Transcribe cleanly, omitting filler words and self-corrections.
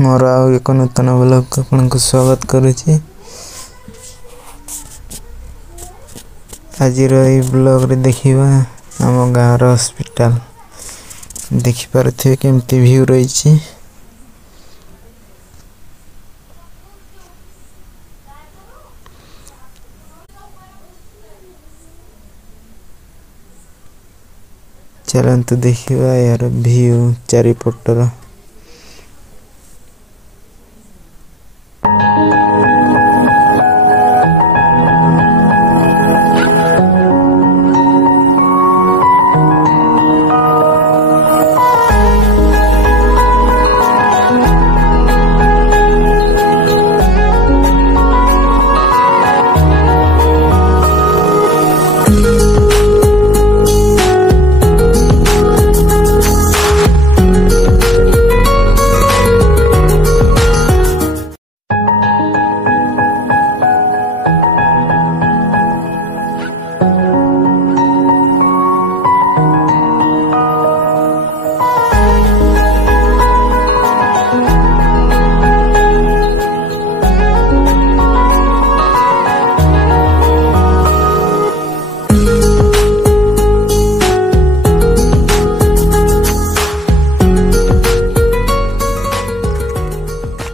मोर आउ एक नूतन ब्लॉग आपको स्वागत करुच्ची। आज ब्लॉग रे देखिबा आम गाँव हॉस्पिटल देखिपे केमती व्यू रही। चलते देखिबा यार व्यू चारिपटर।